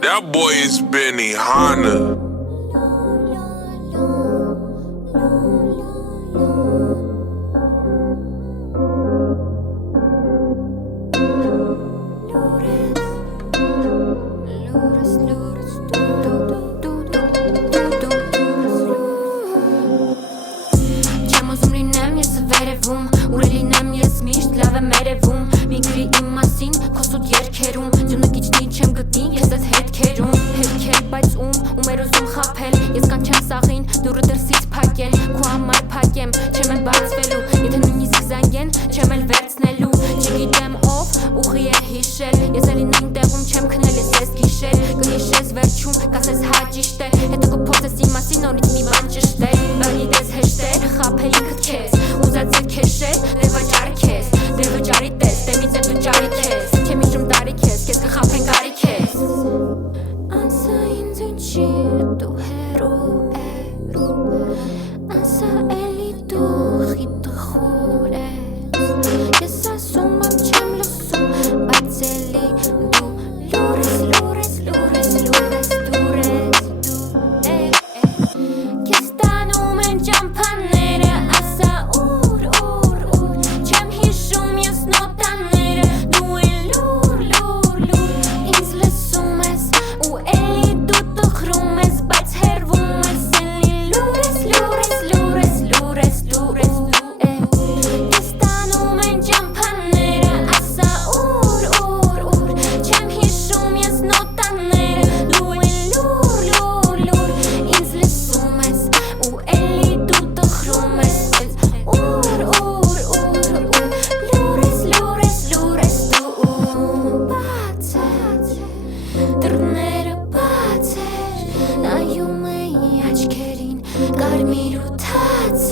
That boy is Benny Hanna. Ուրելինեմ ես միշտ լավ եմ երևում Մի գրի իմ մասին քո սուտ երգերում Ձյունը չեմ գտնի ես ես հետքերում Հետքեր բայց ում էր ուզում խաբել Ես կանչեմ սաղին դուրը դրսից փակել Քո համար փակեմ չեմ էլ բացվելու Եթե նույնիսկ զանգեն չեմ էլ վերցնելու Չգիտեմ ով ուղի է հիշել Ես էլ ինքն տեղում չեմ քնել ես ես գիշեր Կհիշես վերջում կասես հա ճիշտ է Հետո կփորձես իմ մասին նորից մի բան ճշտել Բաղիդես հեշտեր խաբել ինքդ քեզ Ուզած է քեշել դե վճարի քեզ Դե վճարի տես դեմից է վճարի քեզ Չեմ իջում տարի քեզ քեզ կխաբեն կարի քեզ Անսա ինձ ինչի դու հերու Անսա էլի դու խիտխուր ես Ես ասում եմ չեմ լսում բայց էլի դու լուրես Քեզ տանում են ճամփաները ասա ուր Չեմ հիշում ես նոտաները դու էլ լուր Ինձ լսում ես ու էլի դու տխրում ես բայց հերվում ես էլի լուրես Քեզ տանում են ճամփաները ասա ուր Չեմ հիշում ես նոտաները դու էլ լուր Ինձ լսում ես ու էլի դու տխրում ես ուր Լուրես դու Բաց դռները բաց նայում էի աչքերին կարմիր ու թաց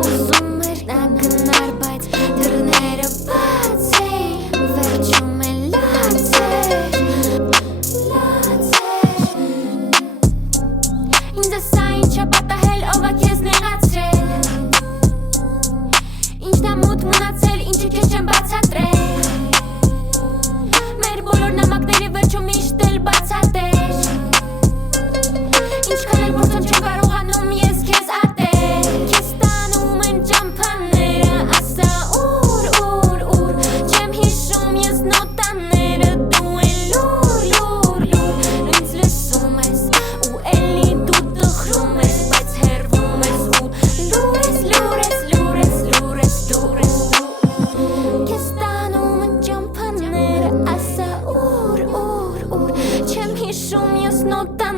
Ուզում էր նա գնար բայց դռները բաց Վերջում է լաց Ինձ ասա ինչա պատահել ով ա քեզ նեղացրել Ինչ դա մութ մնացել ինչը քեզ չեմ բացատրել Մեր բոլոր նամակների վերջում միշտ էլ բացատեր Ինչքան էլ փորձեմ չեմ կարողանում ես քեզ ատել Քեզ տանում են ճամփաները ասա ուր Չեմ հիշում ես նոտաները դու էլ լուր Ինձ լսում ես ու էլի դու տխրում ես բայց հերվում ես ու լուրես Քեզ տանում են ճամփաները ասա ուր Չեմ հիշում ես նոտաները